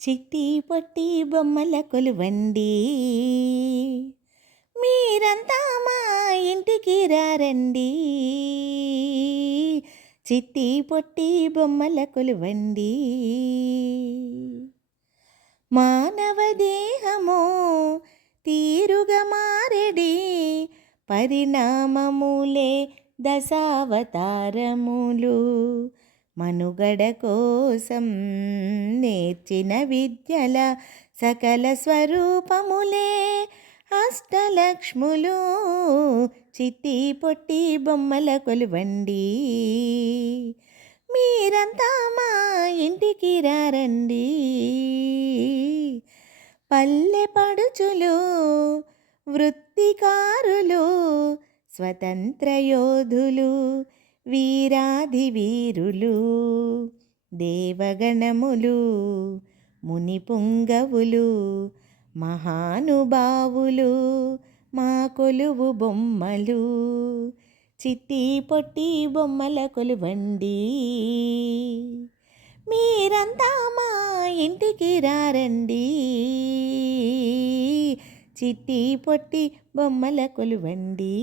చిట్టి పొట్టి బొమ్మల కొలువండి, మీరంతా మా ఇంటికి రారండి. చిట్టి పొట్టి బొమ్మల కొలువండి. మానవ దేహము తీరుగా మారెడి, పరిణామములే దశావతారములు. మనుగడ కోసం నేర్చిన విద్యల సకల స్వరూపములే అష్టలక్ష్ములు. చిట్టి పొట్టి బొమ్మల కొలువండి, మీరంతా మా ఇంటికి రారండి. పల్లె పడుచులు, వృత్తికారులు, స్వతంత్ర యోధులు, వీరాధి వీరులు, దేవగణములు, ముని పుంగవులు, మహానుభావులు, మా కొలువు బొమ్మలు. చిట్టి పొట్టి బొమ్మల కొలువండి, మీరంతా మా ఇంటికి రారండి. చిట్టి పొట్టి బొమ్మల కొలువండి.